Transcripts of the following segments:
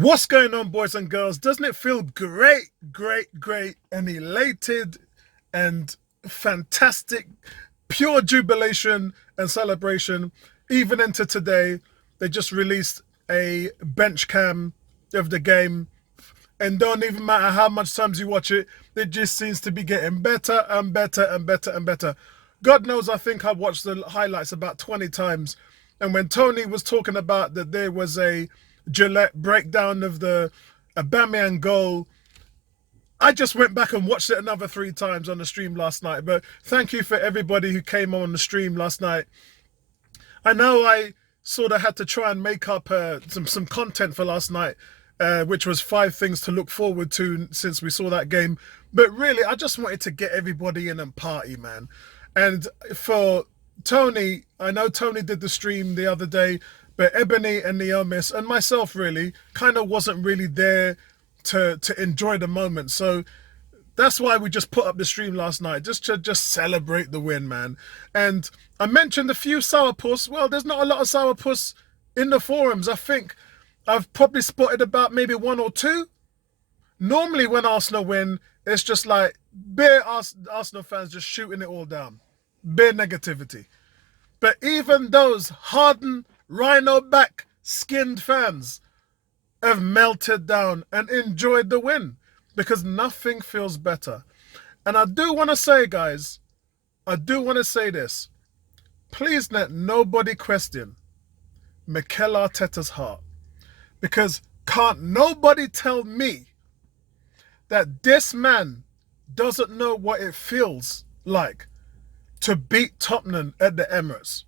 What's going on, boys and girls? Doesn't it feel great, great, and elated and fantastic, pure jubilation and celebration? Even into today, they just released a bench cam of the game, and don't even matter how much times you watch it, it just seems to be getting better and better and better and better. God knows, I think I watched the highlights about 20 times, and when Tony was talking about that there was a Gillette breakdown of the Aubameyang goal, I just went back and watched it another 3 times on the stream last night. But thank you for everybody who came on the stream last night. I know I sort of had to try and make up some content for last night, which was 5 things to look forward to since we saw that game. But really, I just wanted to get everybody in and party, man. And for Tony, I know Tony did the stream the other day, but Ebony and Neomis and myself really kind of wasn't really there to enjoy the moment. So that's why we just put up the stream last night, just to celebrate the win, man. And I mentioned a few sourpuss. Well, there's not a lot of sourpuss in the forums. I think I've probably spotted about maybe 1 or 2. Normally when Arsenal win, it's just like bare Arsenal fans just shooting it all down. Bare negativity. But even those hardened, rhino back, skinned fans have melted down and enjoyed the win, because nothing feels better. And I do want to say, guys, I do want to say this. Please let nobody question Mikel Arteta's heart, because can't nobody tell me that this man doesn't know what it feels like to beat Tottenham at the Emirates.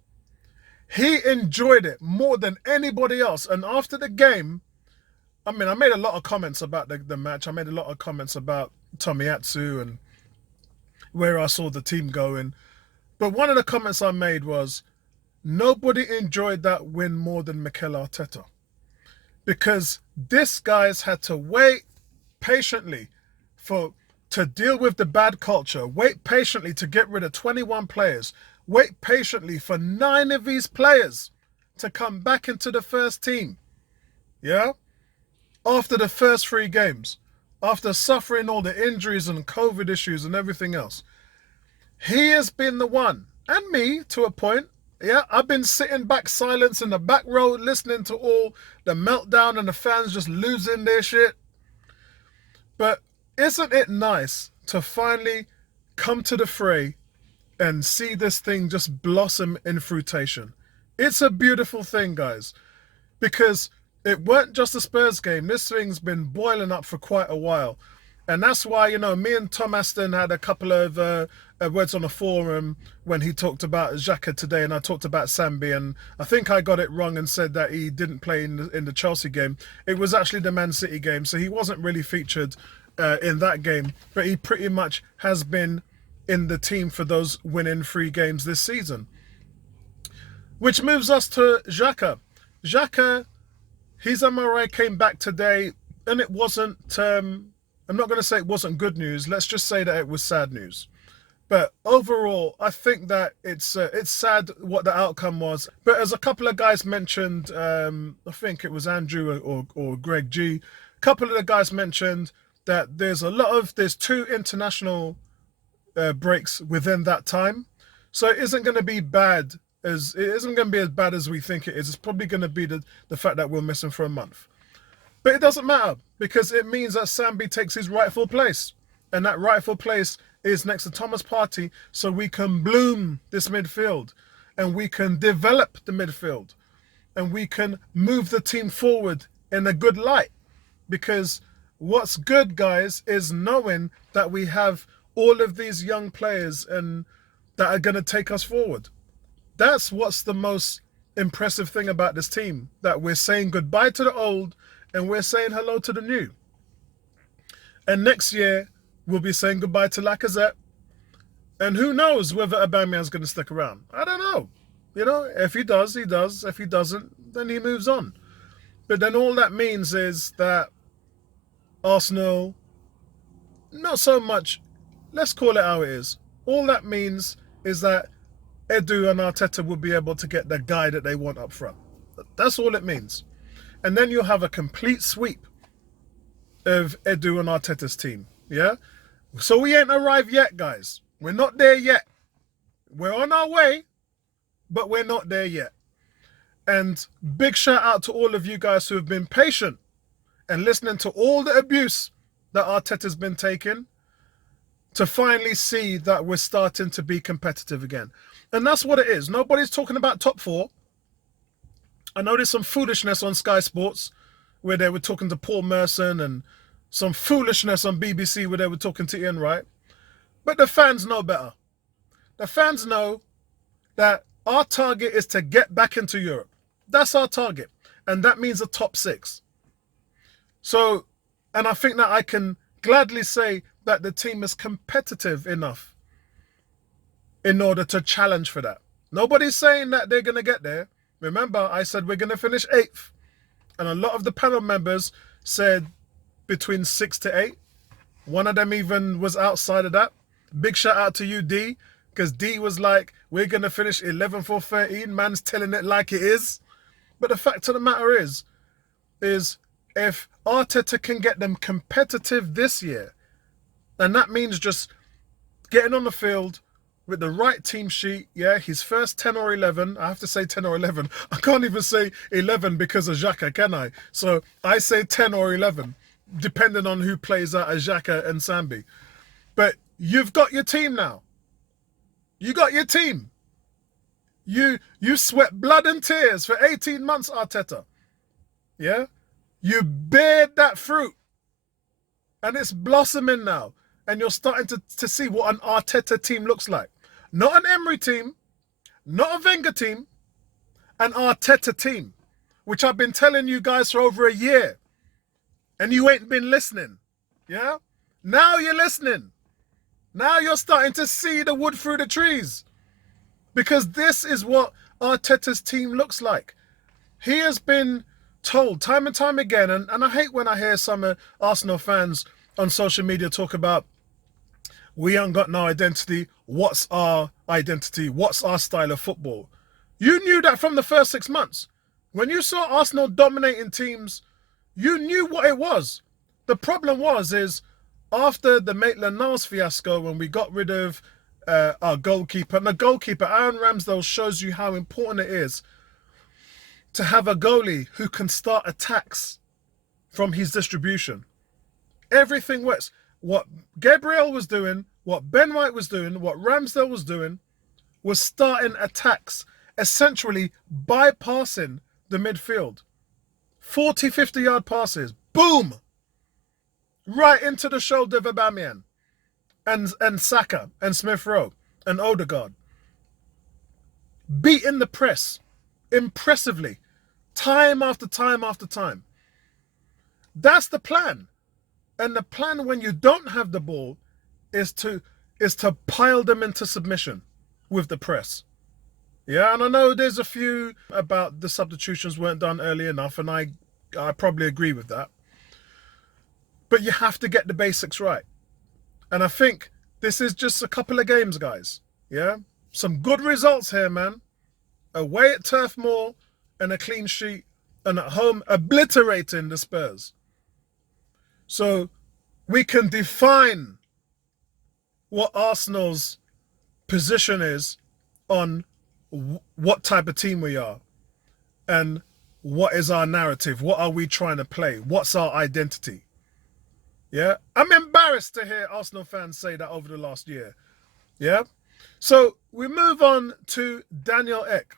He enjoyed it more than anybody else. And after the game, I mean, I made a lot of comments about the match. I made a lot of comments about Tomiyasu and where I saw the team going. But one of the comments I made was, nobody enjoyed that win more than Mikel Arteta. Because this guy's had to wait patiently to deal with the bad culture, wait patiently to get rid of 21 players, wait patiently for 9 of these players to come back into the first team. Yeah? After the first 3 games, after suffering all the injuries and COVID issues and everything else. He has been the one, and me to a point. Yeah, I've been sitting back silence in the back row listening to all the meltdown and the fans just losing their shit. But isn't it nice to finally come to the fray and see this thing just blossom in fruition? It's a beautiful thing, guys, because it weren't just a Spurs game. This thing's been boiling up for quite a while. And that's why, you know, me and Tom Aston had a couple of words on the forum when he talked about Xhaka today, and I talked about Sambi, and I think I got it wrong and said that he didn't play in the Chelsea game. It was actually the Man City game, so he wasn't really featured in that game, but he pretty much has been in the team for those winning 3 games this season. Which moves us to Xhaka. Xhaka, his MRI came back today, and it wasn't, I'm not going to say it wasn't good news. Let's just say that it was sad news. But overall, I think that it's sad what the outcome was. But as a couple of guys mentioned, I think it was Andrew or Greg G, a couple of the guys mentioned that there's 2 international breaks within that time. So it isn't going to be bad as we think it is. It's probably going to be the fact that we'll miss him for a month. But it doesn't matter, because it means that Sambi takes his rightful place. And that rightful place is next to Thomas Partey, so we can bloom this midfield. And we can develop the midfield. And we can move the team forward in a good light. Because what's good, guys, is knowing that we have all of these young players and that are going to take us forward. That's what's the most impressive thing about this team. That we're saying goodbye to the old and we're saying hello to the new. And next year, we'll be saying goodbye to Lacazette. And who knows whether Aubameyang's going to stick around. I don't know. You know, if he does, he does. If he doesn't, then he moves on. But then all that means is that Arsenal, not so much, let's call it how it is. All that means is that Edu and Arteta will be able to get the guy that they want up front. That's all it means. And then you'll have a complete sweep of Edu and Arteta's team. Yeah? So we ain't arrived yet, guys. We're not there yet. We're on our way, but we're not there yet. And big shout out to all of you guys who have been patient and listening to all the abuse that Arteta's been taking to finally see that we're starting to be competitive again. And that's what it is. Nobody's talking about top four. I know there's some foolishness on Sky Sports where they were talking to Paul Merson, and some foolishness on BBC where they were talking to Ian Wright. But the fans know better. The fans know that our target is to get back into Europe. That's our target. And that means a top 6. So, and I think that I can gladly say that the team is competitive enough in order to challenge for that. Nobody's saying that they're going to get there. Remember, I said we're going to finish 8th. And a lot of the panel members said between 6 to 8. One of them even was outside of that. Big shout out to you, D, because D was like, we're going to finish 11th or 13. Man's telling it like it is. But the fact of the matter is if Arteta can get them competitive this year, and that means just getting on the field with the right team sheet, yeah, his first 10 or 11, I have to say 10 or 11. I can't even say 11 because of Xhaka, can I? So I say 10 or 11, depending on who plays out as Xhaka and Sambi. But you've got your team now. You got your team. You sweat blood and tears for 18 months, Arteta. Yeah? You bared that fruit. And it's blossoming now. And you're starting to see what an Arteta team looks like. Not an Emery team, not a Wenger team, an Arteta team, which I've been telling you guys for over a year. And you ain't been listening. Yeah? Now you're listening. Now you're starting to see the wood through the trees. Because this is what Arteta's team looks like. He has been told time and time again, and I hate when I hear some Arsenal fans on social media talk about, we ain't got no identity. What's our identity? What's our style of football? You knew that from the first 6 months. When you saw Arsenal dominating teams, you knew what it was. The problem is after the Maitland-Niles fiasco, when we got rid of our goalkeeper, and the goalkeeper, Aaron Ramsdale, shows you how important it is to have a goalie who can start attacks from his distribution. Everything works. What Gabriel was doing, what Ben White was doing, what Ramsdale was doing, was starting attacks, essentially bypassing the midfield. 40, 50-yard passes. Boom! Right into the shoulder of Aubameyang and Saka and Smith Rowe and Odegaard. Beating the press impressively, time after time after time. That's the plan. And the plan when you don't have the ball is to pile them into submission with the press. Yeah, and I know there's a few about the substitutions weren't done early enough, and I probably agree with that. But you have to get the basics right. And I think this is just a couple of games, guys. Yeah? Some good results here, man. Away at Turf Moor and a clean sheet, and at home obliterating the Spurs. So we can define what Arsenal's position is on what type of team we are and what is our narrative. What are we trying to play? What's our identity? Yeah, I'm embarrassed to hear Arsenal fans say that over the last year. Yeah, so we move on to Daniel Ek.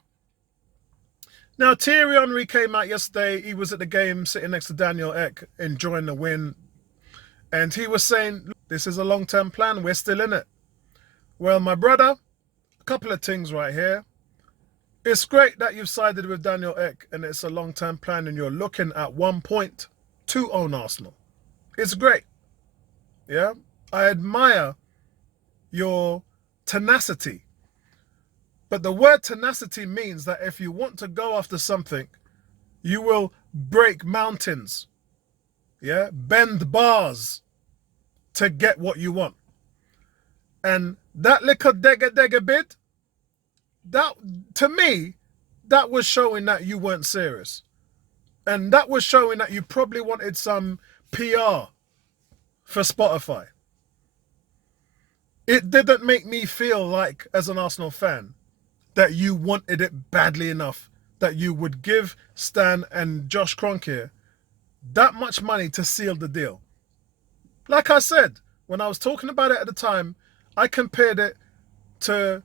Now, Thierry Henry came out yesterday. He was at the game sitting next to Daniel Ek, enjoying the win. And he was saying, this is a long-term plan. We're still in it. Well, my brother, a couple of things right here. It's great that you've sided with Daniel Ek and it's a long-term plan and you're looking at 1 point to own Arsenal. It's great. Yeah, I admire your tenacity. But the word tenacity means that if you want to go after something, you will break mountains. Yeah, bend bars to get what you want. And that little degga bit, that, to me, that was showing that you weren't serious. And that was showing that you probably wanted some PR for Spotify. It didn't make me feel like, as an Arsenal fan, that you wanted it badly enough that you would give Stan and Josh Kroenke that much money to seal the deal. Like I said, when I was talking about it at the time, I compared it to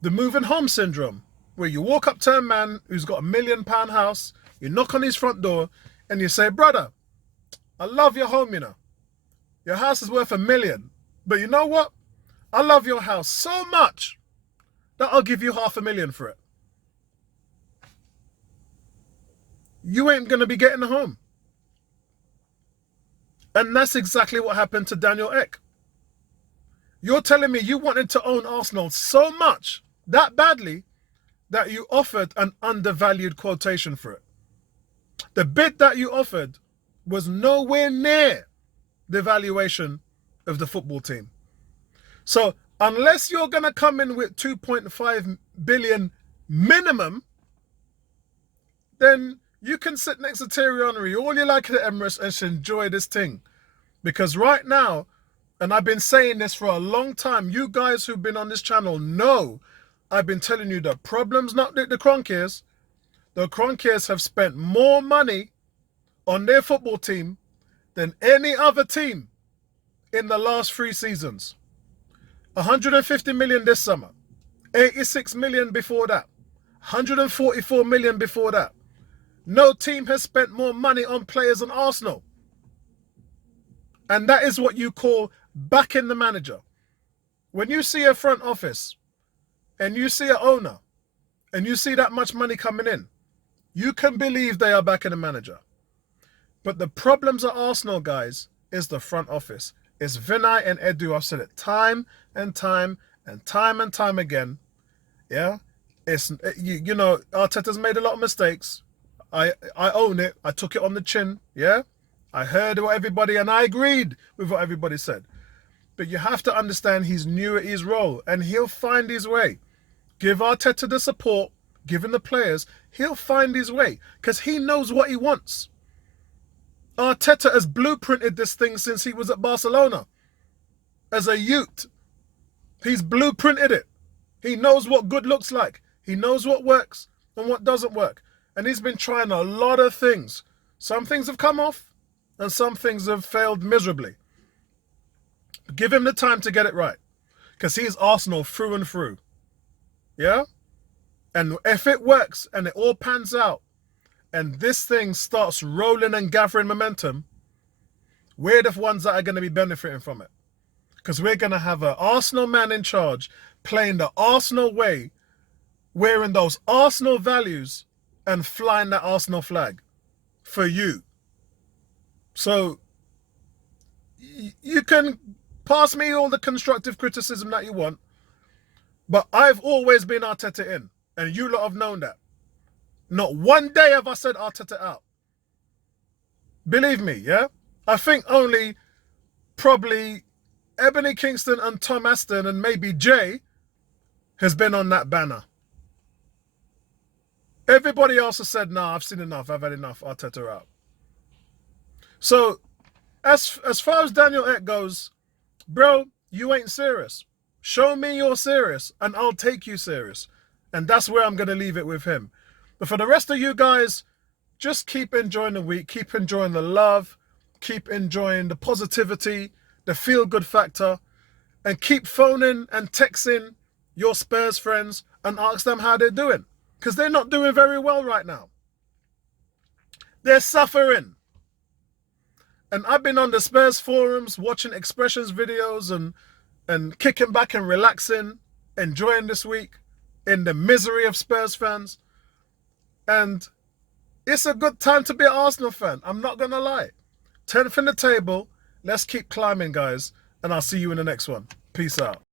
the moving home syndrome, where you walk up to a man who's got £1 million house, you knock on his front door, and you say, brother, I love your home, you know. Your house is worth £1 million. But you know what? I love your house so much that I'll give you £500,000 for it. You ain't going to be getting a home. And that's exactly what happened to Daniel Ek. You're telling me you wanted to own Arsenal so much, that badly, that you offered an undervalued quotation for it. The bid that you offered was nowhere near the valuation of the football team. So unless you're going to come in with 2.5 billion minimum, then you can sit next to Thierry Henry all you like at the Emirates and enjoy this thing. Because right now, and I've been saying this for a long time, you guys who've been on this channel know I've been telling you the problem's not the Kroenkes. The Kroenkes have spent more money on their football team than any other team in the last 3 seasons. 150 million this summer, 86 million before that, 144 million before that. No team has spent more money on players than Arsenal. And that is what you call backing the manager. When you see a front office and you see an owner and you see that much money coming in, you can believe they are backing the manager. But the problems at Arsenal, guys, is the front office. It's Vinay and Edu. I've said it time and time and time and time again. Yeah? It's, you know, Arteta's made a lot of mistakes. I own it. I took it on the chin. Yeah? I heard what everybody, and I agreed with what everybody said. But you have to understand he's new at his role, and he'll find his way. Give Arteta the support, give him the players, he'll find his way, because he knows what he wants. Arteta has blueprinted this thing since he was at Barcelona. As a youth, he's blueprinted it. He knows what good looks like. He knows what works and what doesn't work. And he's been trying a lot of things. Some things have come off, and some things have failed miserably. Give him the time to get it right, because he's Arsenal through and through. Yeah? And if it works and it all pans out and this thing starts rolling and gathering momentum, we're the ones that are going to be benefiting from it. Because we're going to have an Arsenal man in charge, playing the Arsenal way, wearing those Arsenal values and flying that Arsenal flag for you. So you can pass me all the constructive criticism that you want, but I've always been Arteta in, and you lot have known that. Not one day have I said Arteta out. Believe me, yeah? I think only probably Ebony Kingston and Tom Aston and maybe Jay has been on that banner. Everybody else has said, nah, I've seen enough, I've had enough, Arteta out. So, as far as Daniel Ek goes, bro, you ain't serious. Show me you're serious, and I'll take you serious. And that's where I'm going to leave it with him. But for the rest of you guys, just keep enjoying the week. Keep enjoying the love. Keep enjoying the positivity, the feel-good factor. And keep phoning and texting your Spurs friends and ask them how they're doing. Because they're not doing very well right now. They're suffering. And I've been on the Spurs forums watching Expressions videos and kicking back and relaxing, enjoying this week in the misery of Spurs fans. And it's a good time to be an Arsenal fan. I'm not going to lie. 10th in the table. Let's keep climbing, guys. And I'll see you in the next one. Peace out.